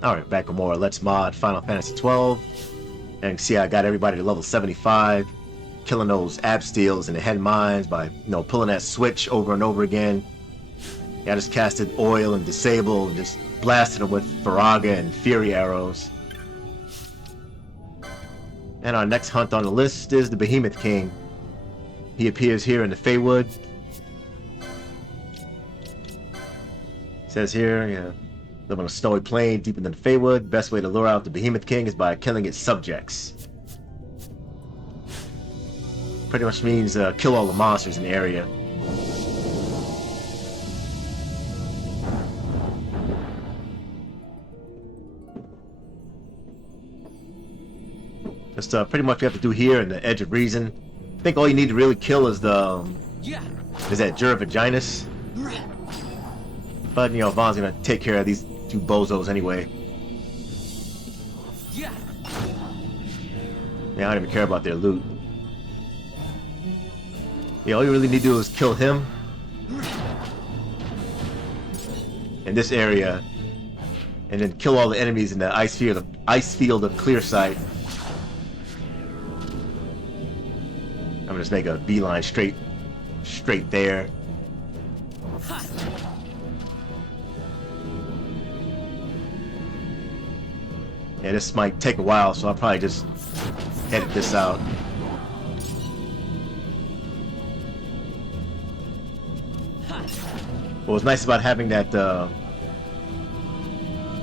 Alright, back with more Let's Mod Final Fantasy 12. And you can see I got everybody to level 75. Killing those ab steals and the head mines by, pulling that switch over and over again. Yeah, I just casted oil and disable and just blasted them with Faraga and Fury arrows. And our next hunt on the list is the Behemoth King. He appears here in the Feywood. Says here, live on a snowy plain deep in the Feywood. Best way to lure out the Behemoth King is by killing its subjects. Pretty much means kill all the monsters in the area. That's pretty much what you have to do here in the Edge of Reason. I think all you need to really kill is the is that Giruvegan. But Vaughn's gonna take care of these two bozos anyway. Yeah, I don't even care about their loot. Yeah, all you really need to do is kill him in this area, and then kill all the enemies in the ice field of clear sight. I'm gonna just make a beeline straight there. Yeah, this might take a while, so I'll probably just edit this out. What was nice about having that,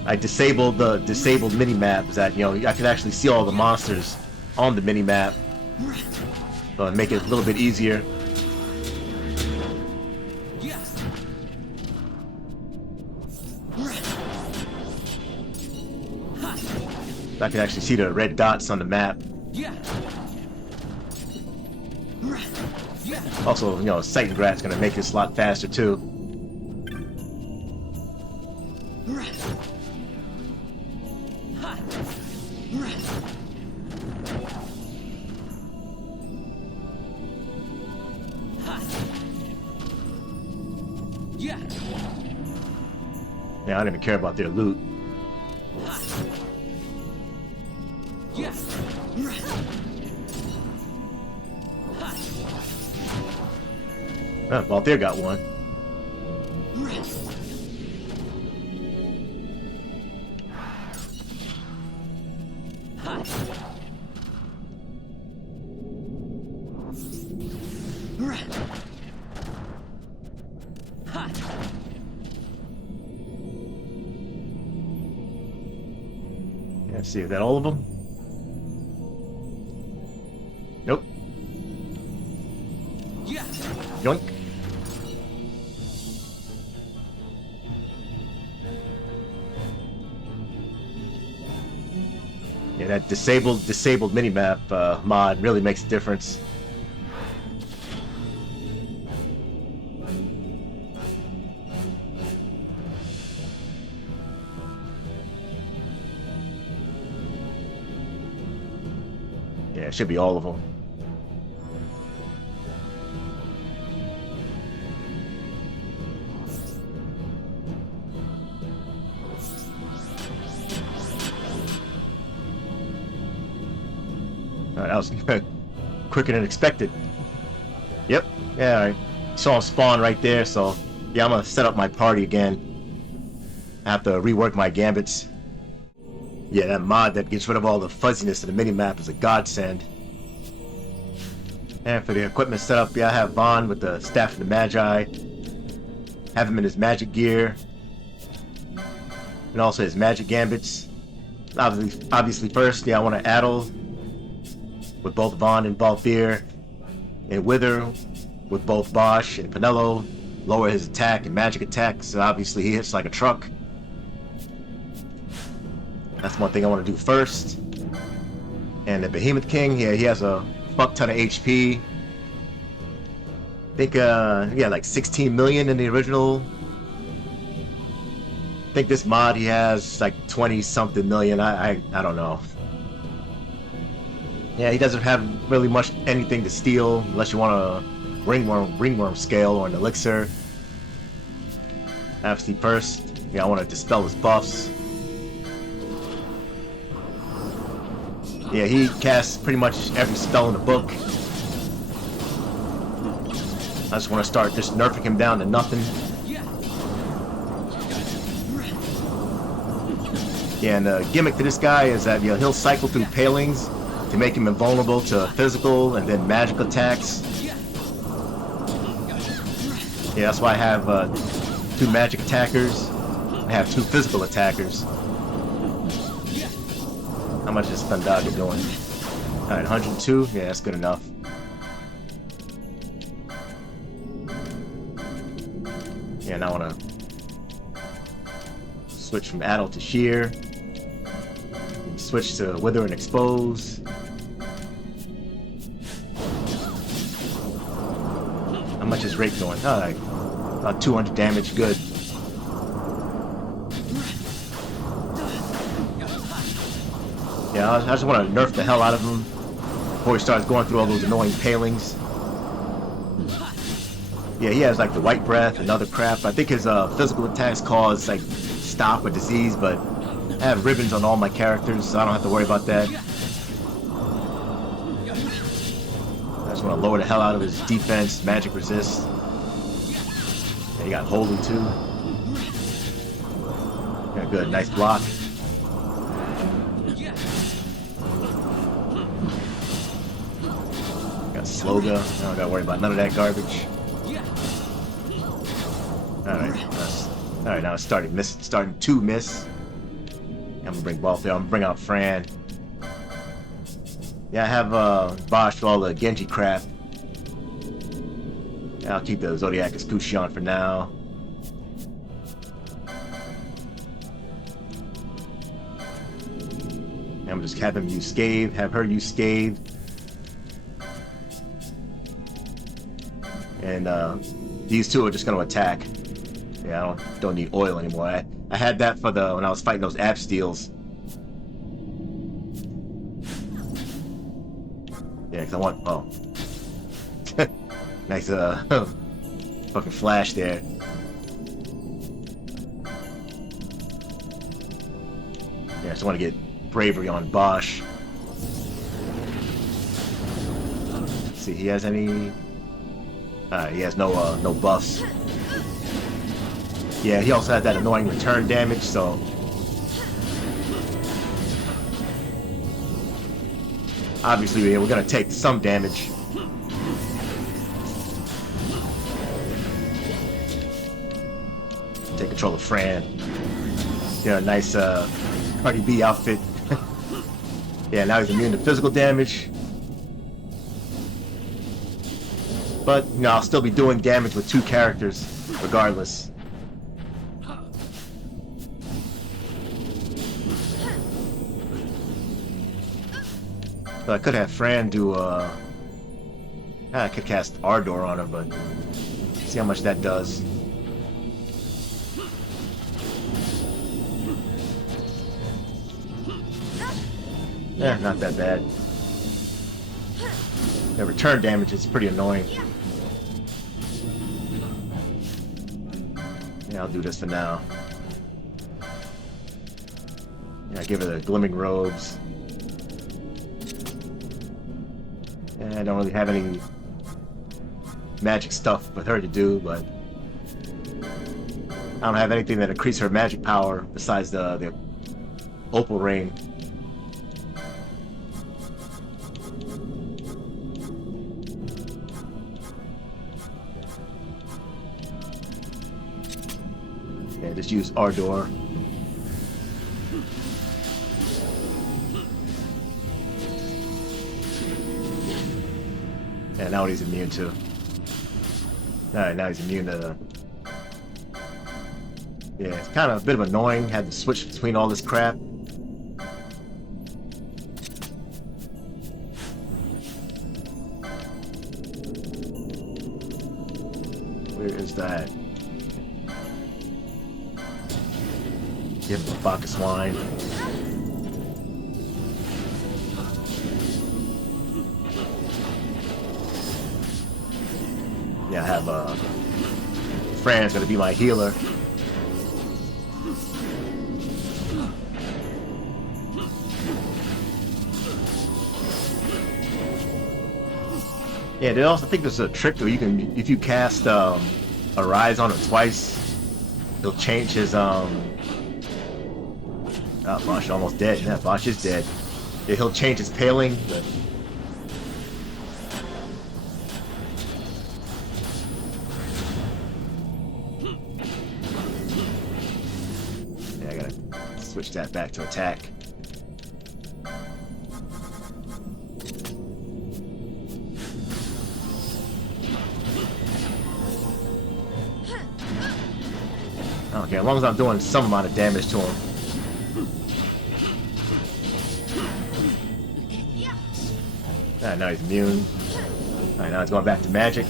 I disabled the disabled mini-map is that, I can actually see all the monsters on the mini-map. So make it a little bit easier. I can actually see the red dots on the map. Also, Sight and Grat's gonna make this a lot faster too. Yeah, I don't even care about their loot. Valthyr got one. Let's see, is that all of them? Nope. Yoink. Yeah, that disabled minimap mod really makes a difference. Yeah, it should be all of them. That was quicker than expected. Yep. Yeah, I saw him spawn right there, so yeah, I'm gonna set up my party again. I have to rework my gambits. Yeah, that mod that gets rid of all the fuzziness of the minimap is a godsend. And for the equipment setup, yeah, I have Vaughn with the Staff of the Magi. Have him in his magic gear. And also his magic gambits. Obviously first, yeah, I want to Addle with both Vaughn and Valthyr, and Wither with both Bosch and Pinello. Lower his attack and magic attack, so obviously he hits like a truck. That's one thing I want to do first. And the Behemoth King, yeah, he has a fuck ton of HP. I think, yeah, like 16 million in the original. I think this mod he has like 20 something million. I don't know. Yeah, he doesn't have really much anything to steal unless you want a ringworm scale or an elixir. Obviously first, yeah, I want to dispel his buffs. Yeah, he casts pretty much every spell in the book. I just want to start just nerfing him down to nothing. Yeah, and the gimmick to this guy is that, you know, he'll cycle through palings to make him invulnerable to physical and then magic attacks. Yeah, that's why I have 2 magic attackers. I have 2 physical attackers. How much is Thundaga doing? Alright, 102? Yeah, that's good enough. Yeah, now I want to switch from Adult to Sheer. Switch to Wither and Expose. How much is Rake doing? Alright, about 200 damage, good. Yeah, I just want to nerf the hell out of him before he starts going through all those annoying palings. Yeah, he has like the White Breath and other crap. I think his physical attacks cause like stop or disease, but I have ribbons on all my characters, so I don't have to worry about that. I just want to lower the hell out of his defense, magic resist. Yeah, he got Holy too. Yeah, good, nice block. Sloga. I don't gotta worry about none of that garbage. Alright, now it's starting to miss. I'm gonna bring Ball there. I'm gonna bring out Fran. Yeah, I have Bosch for all the Genji crap. Yeah, I'll keep the Zodiac Escutcheon on for now. And I'm just have him use Scathe, have her use Scathe. And these 2 are just going to attack. Yeah, I don't need oil anymore. I had that for when I was fighting those Ab Steals. Yeah, because I want... Oh. Nice fucking flash there. Yeah, I just want to get Bravery on Bosch. Let's see, he has any... he has no buffs. Yeah, he also had that annoying return damage, so... Obviously, yeah, we're gonna take some damage. Take control of Fran. Yeah, nice Cardi B outfit. Yeah, now he's immune to physical damage. But, you know, I'll still be doing damage with 2 characters, regardless. So I could have Fran do, I could cast Ardor on her, but... See how much that does. Yeah, not that bad. The return damage is pretty annoying. Yeah, I'll do this for now. Yeah, give her the Glimmering Robes. Yeah, I don't really have any magic stuff with her to do, but I don't have anything that increases her magic power besides the Opal Ring. Yeah, just use Ardor. Yeah, now what he's immune to. Alright, now he's immune to... Yeah, it's kind of a bit of annoying. Had to switch between all this crap. Where is that? Give him a Bacchus Wine. Yeah, I have Fran's gonna be my healer. Yeah, they also think there's a trick where you can, if you cast a rise on him twice, he'll change his Oh, Bosch almost dead. Yeah, Bosch is dead. Yeah, he'll change his paling. But... yeah, I gotta switch that back to attack. Okay, as long as I'm doing some amount of damage to him. Alright, now he's immune. Alright, now it's going back to magic.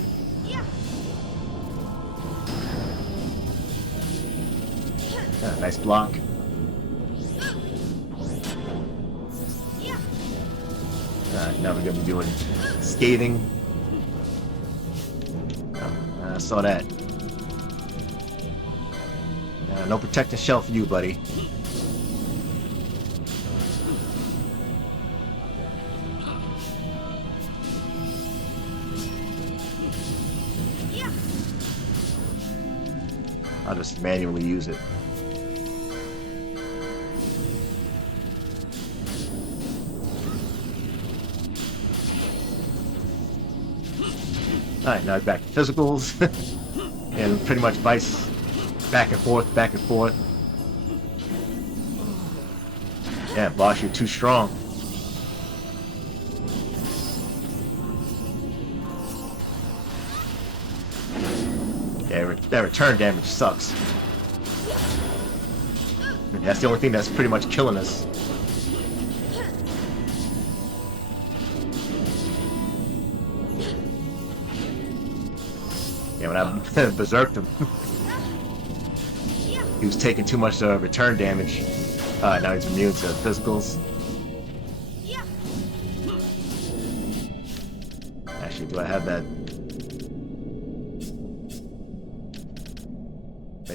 Nice block. Alright, now we're going to be doing scathing. I saw that. No protecting shell for you, buddy. I'll just manually use it. Alright, now back to physicals. And pretty much vice back and forth, back and forth. Yeah, boss, you're too strong. Yeah, that return damage sucks. That's the only thing that's pretty much killing us. Yeah, when I berserked him, he was taking too much return damage. Now he's immune to physicals. Actually, do I have that?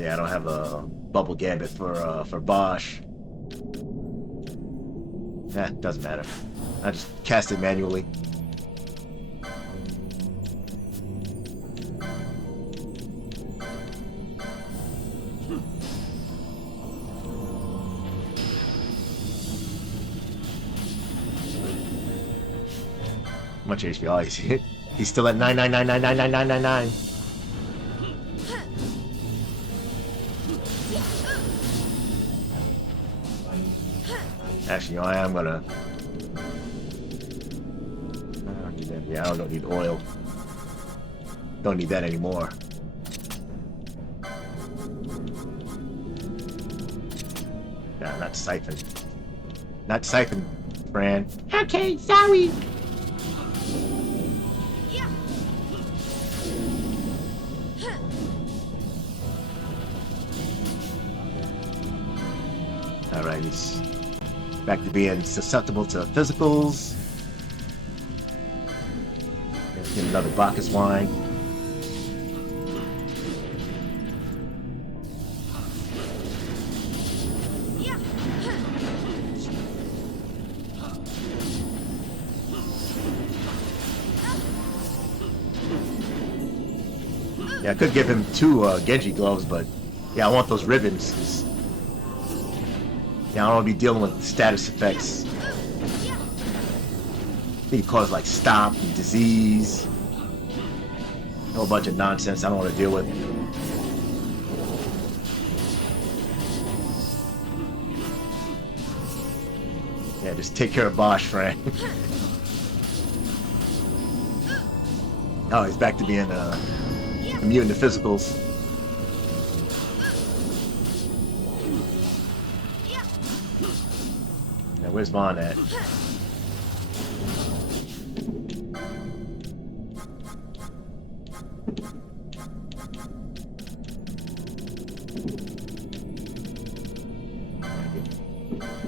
Yeah, I don't have a bubble gambit for Bosch. Doesn't matter. I just cast it manually. How much HP? Oh, he's still at 999999999. Actually, I am gonna. I don't need that. Yeah, I don't need oil. Don't need that anymore. Nah, not siphon. Not siphon, Fran. Okay, sorry. Alright, he's back to being susceptible to physicals. Let's get another Bacchus wine. Yeah, I could give him 2 Genji gloves, but yeah, I want those ribbons. Yeah, I don't want to be dealing with status effects. They can cause like stop and disease. A whole bunch of nonsense I don't want to deal with. Yeah, just take care of Bosch, friend. Oh, he's back to being immune to physicals. Now, where's Vaughn at?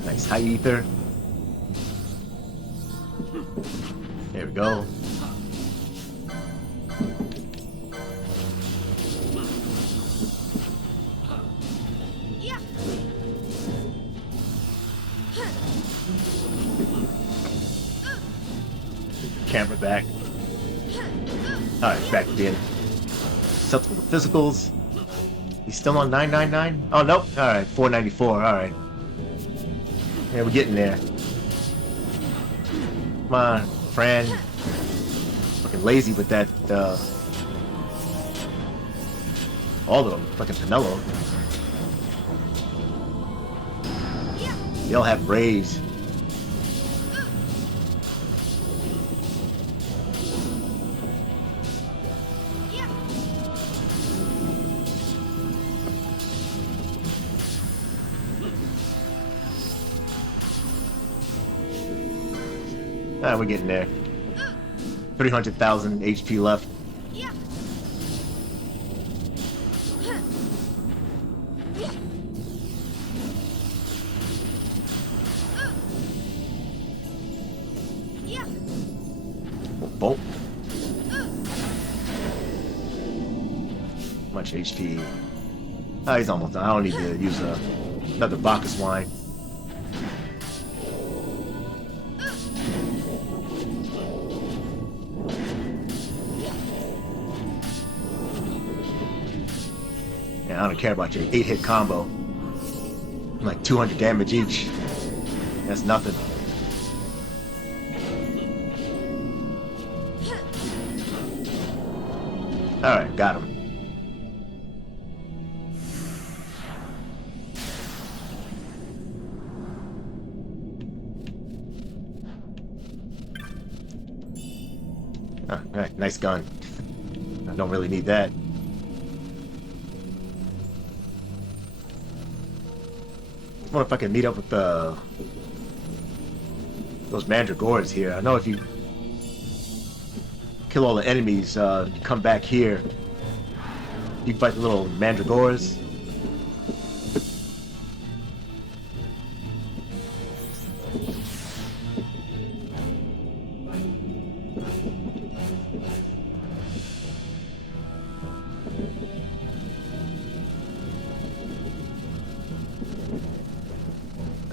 Nice high ether. There we go. Camera back. Alright, back again. Susceptible to physicals. He's still on 999? Oh, nope. Alright, 494. Alright. Yeah, we're getting there. Come on, Fran. Fucking lazy with that, all of them. Fucking Pinello. They all have rage. Ah, we're getting there. 300,000 HP left. Bolt. Much HP. Ah, he's almost done. I don't need to use another Bacchus wine. I don't care about your 8-hit combo. Like 200 damage each. That's nothing. Alright, got him. Alright, nice gun. I don't really need that. I wonder if I can meet up with those Mandragoras here. I know if you kill all the enemies, come back here, you can fight the little Mandragoras.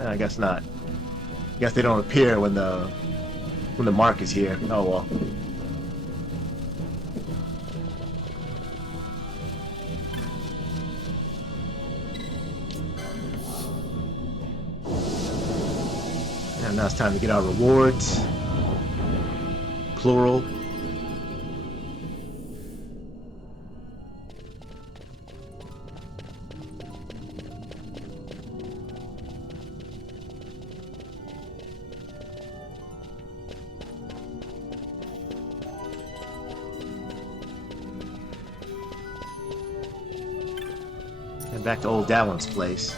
I guess not. I guess they don't appear when the mark is here. Oh well. And now it's time to get our rewards. Plural. Back to old Dallon's place.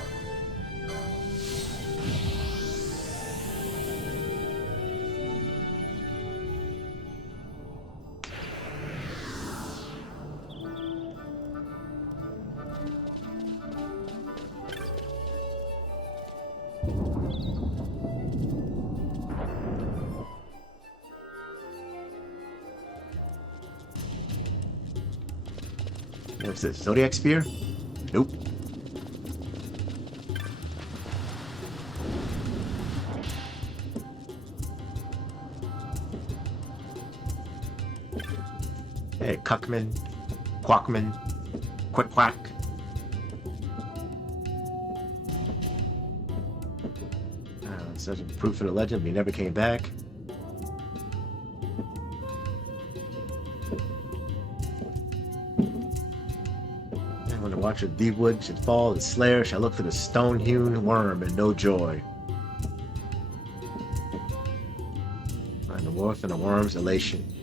What's this? Zodiac Spear? Nope. Hey, Cuckman, Quackman, Quick Quack. Such a proof for the legend, he never came back. And when the watcher of Deepwood should fall, the slayer shall look for the stone-hewn worm and no joy. Find the wolf and the worm's elation.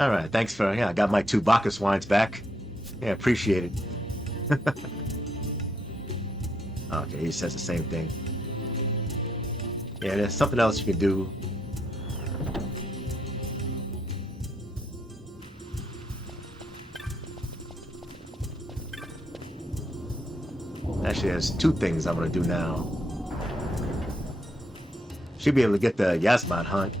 Alright, thanks for, I got my 2 Bacchus wines back. Yeah, appreciate it. Okay, he says the same thing. Yeah, there's something else you can do. Actually, there's 2 things I'm gonna do now. Should be able to get the Yiazmat hunt.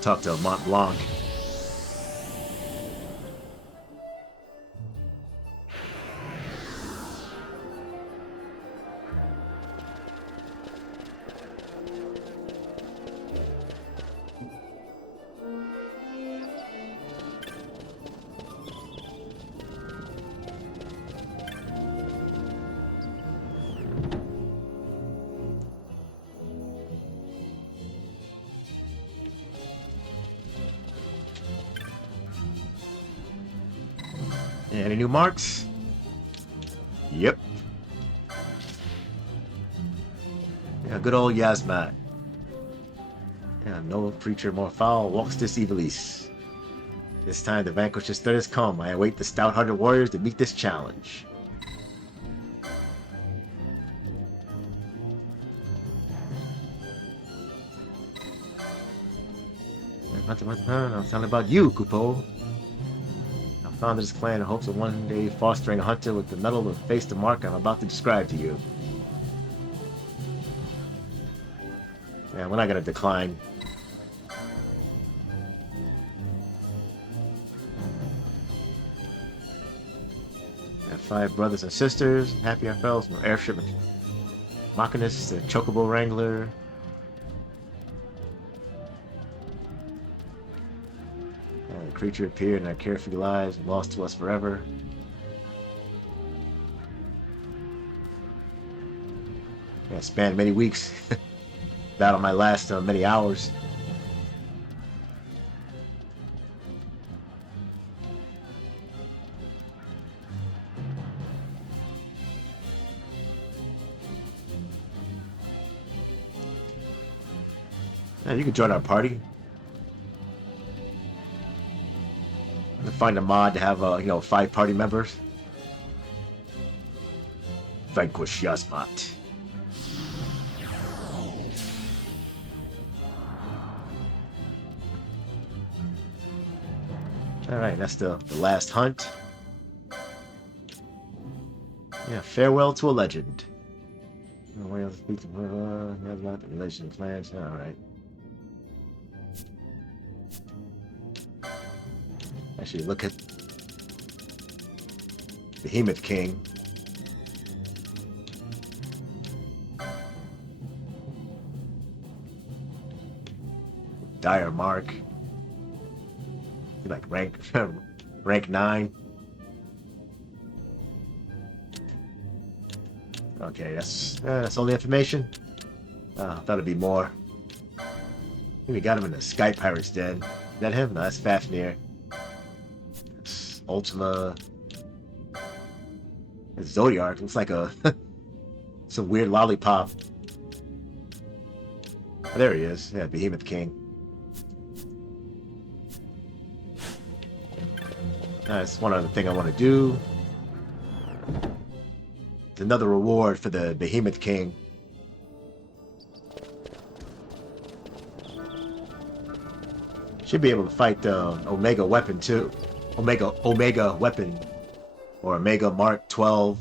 Talk to Mont Blanc. Any new marks? Yep. Yeah, good old Yiazmat. Yeah, no creature more foul walks this Evilise. This time the vanquisher's threat has come. I await the stout-hearted warriors to meet this challenge. I'm telling about you, Kupo. I founded this clan in hopes of one day fostering a hunter with the mettle to face the mark I'm about to describe to you. Yeah, we're not gonna decline. I have 5 brothers and sisters. Happy ourselves from airship Machinist, the Chocobo Wrangler. The creature appeared in our carefree lives and lost to us forever. Yeah, spanned many weeks. Battle might last many hours. Yeah, you can join our party. Find a mod to have, 5 party members. Vanquish Yiazmat. Alright, that's the last hunt. Yeah, farewell to a legend. Relation plans. Alright. Actually, look at Behemoth King. Dire Mark. Like rank 9. Okay, that's all the information. Thought it'd be more. I think we got him in the Sky Pirates Den. Is that him? No, that's Fafnir. That's Ultima. It's Zodiac. Looks like a some weird lollipop. Oh, there he is. Yeah, Behemoth King. That's one other thing I want to do. It's another reward for the Behemoth King. Should be able to fight the Omega weapon too. Omega weapon. Or Omega Mark 12.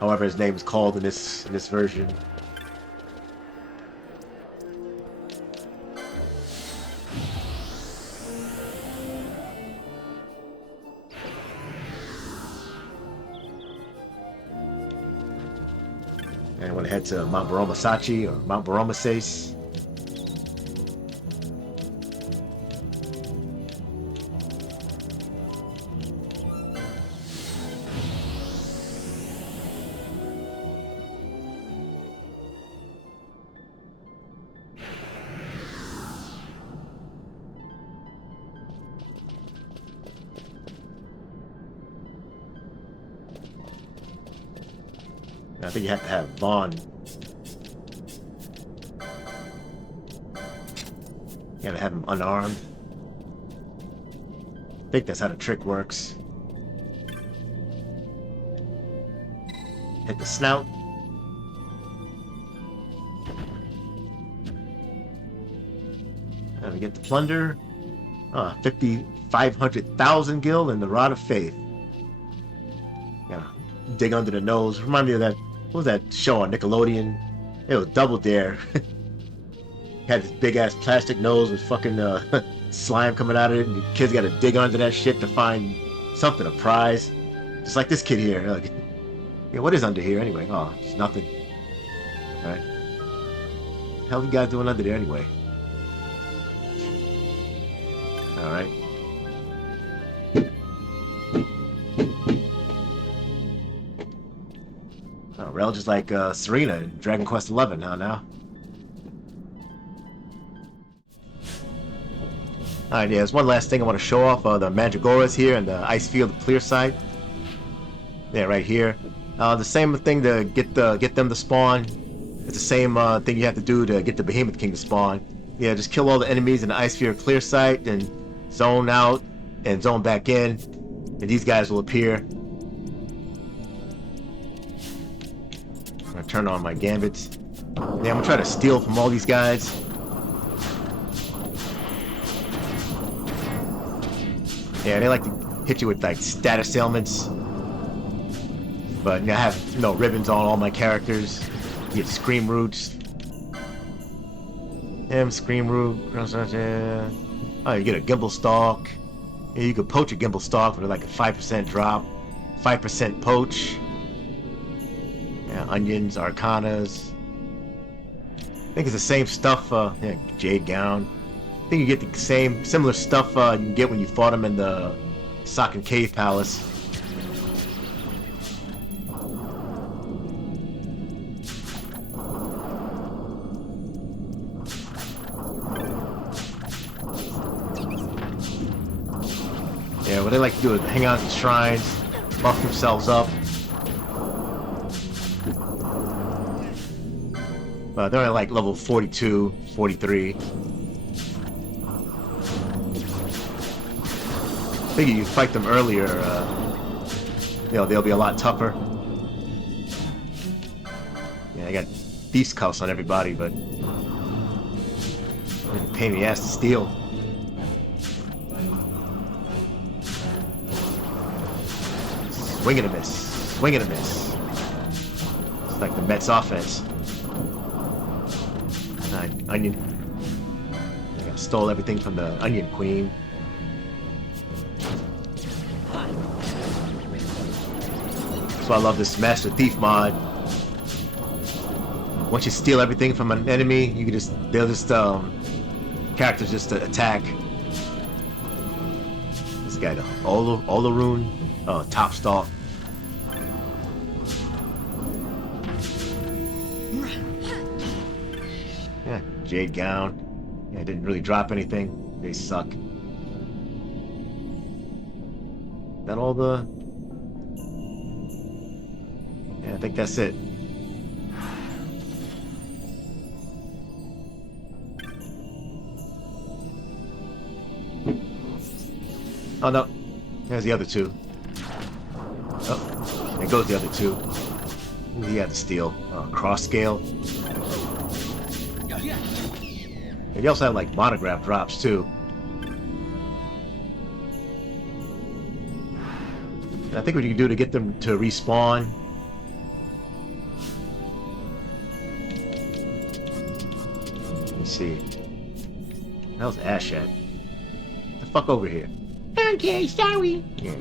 However his name is called in this version. And I want to head to Mount Bur-Omisace or Mount Bur-Omisace. I think you have to have Vaughn. You gotta have him unarmed. I think that's how the trick works. Hit the snout. And we get the plunder. 500,000 gil and the Rod of Faith. Yeah, dig under the nose. Remind me of that. What was that show on Nickelodeon? It was Double Dare. Had this big ass plastic nose with fucking slime coming out of it, and the kids got to dig under that shit to find something, a prize. Just like this kid here. Like, yeah, what is under here anyway? Oh, it's nothing. All right. What the hell you guys doing under there anyway? All right. Oh, Rel just like Serena in Dragon Quest XI, huh, now? Alright, yeah, there's one last thing I want to show off. The Mandragoras here and the ice field clear site. Yeah, right here. The same thing to get them to spawn. It's the same thing you have to do to get the Behemoth King to spawn. Yeah, just kill all the enemies in the ice field clear site and zone out and zone back in. And these guys will appear. I'm gonna turn on my gambits. Yeah, I'm gonna try to steal from all these guys. Yeah, they like to hit you with like status ailments. But I have ribbons on all my characters. You get scream roots. Scream root. Oh, you get a gimbal stalk. Yeah, you could poach a gimbal stalk for like a 5% drop. 5% poach. Yeah, onions, arcanas. I think it's the same stuff. Yeah, jade gown. I think you get the similar stuff you can get when you fought him in the Sock and Cave Palace. Yeah, what they like to do is hang out in shrines, buff themselves up. They're only like level 42, 43. I think if you fight them earlier, they'll be a lot tougher. Yeah, I got beast cuffs on everybody, but it's a pain in the ass to steal. Swing and a miss. Swing and a miss. It's like the Mets offense. Onion. I stole everything from the Onion Queen. So I love this Master Thief mod. Once you steal everything from an enemy, you can characters just attack. This guy, the Olaroon, top stalk. Yeah, jade gown. Yeah, didn't really drop anything. They suck. That all the... Yeah, I think that's it. Oh no, there's the other two. Oh, there goes the other two. He had to steal. Cross scale. And you also have like monograph drops too. And I think what you can do to get them to respawn. Let's see. That was Ash at. Get the fuck over here. Okay, sorry. Yeah.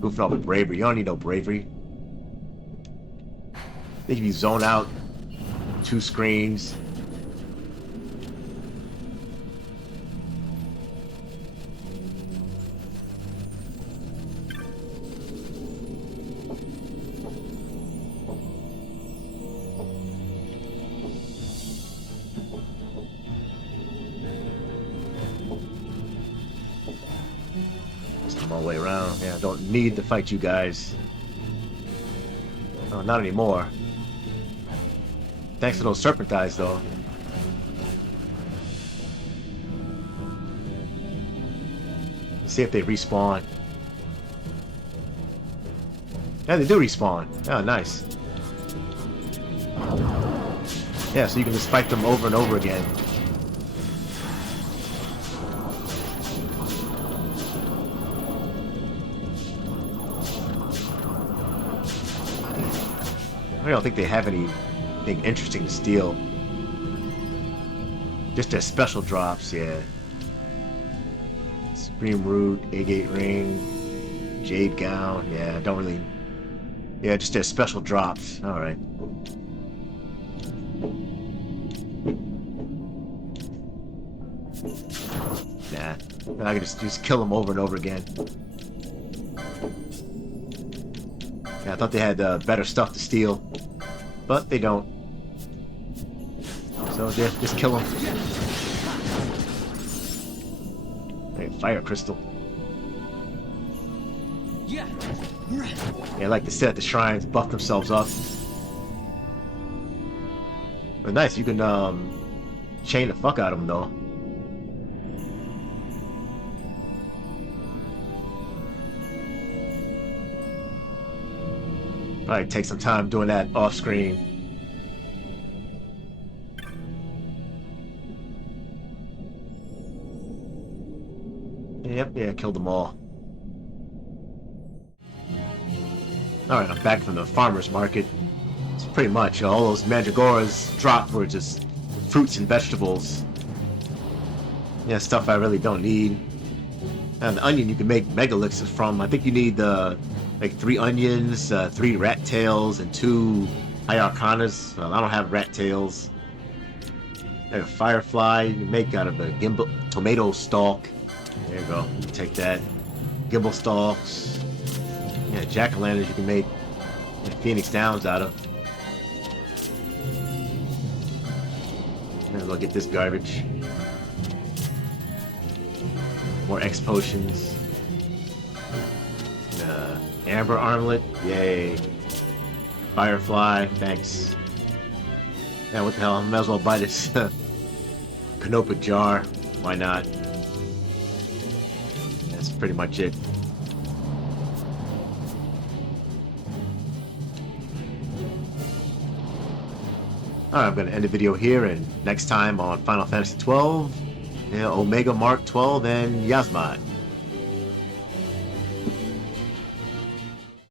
Goofing off with bravery. You don't need no bravery. I think if you zone out 2 screens. All the way around. Yeah, don't need to fight you guys. Oh, not anymore. Thanks to those serpentides, though. Let's see if they respawn. Yeah, they do respawn. Oh, nice. Yeah, so you can just fight them over and over again. I don't think they have anything interesting to steal. Just their special drops, yeah. Scream Root, Agate Ring, Jade Gown, yeah, don't really... Yeah, just their special drops, alright. Nah, I can just kill them over and over again. Yeah, I thought they had better stuff to steal, but they don't. So yeah, just kill them. Hey, fire crystal. Yeah. They like to sit at the shrines, buff themselves up. But nice, you can chain the fuck out of them though. Probably take some time doing that off screen. Yep, yeah, killed them all. Alright, I'm back from the farmer's market. It's pretty much all those Mandragoras dropped were just fruits and vegetables. Yeah, stuff I really don't need. And the onion you can make mega elixirs from. I think you need like 3 onions, 3 rat tails, and 2 high arcanas. Well, I don't have rat tails. Like a firefly you can make out of a tomato stalk. There you go. Take that. Gimbal stalks. Yeah, jack-o'-lanterns you can make Phoenix Downs out of. Might as well get this garbage. More X potions. Amber armlet. Yay. Firefly. Thanks. Yeah, what the hell? I might as well buy this Canopa jar. Why not? That's pretty much it. Alright, I'm going to end the video here, and next time on Final Fantasy 12, Omega Mark 12 and Yiazmat.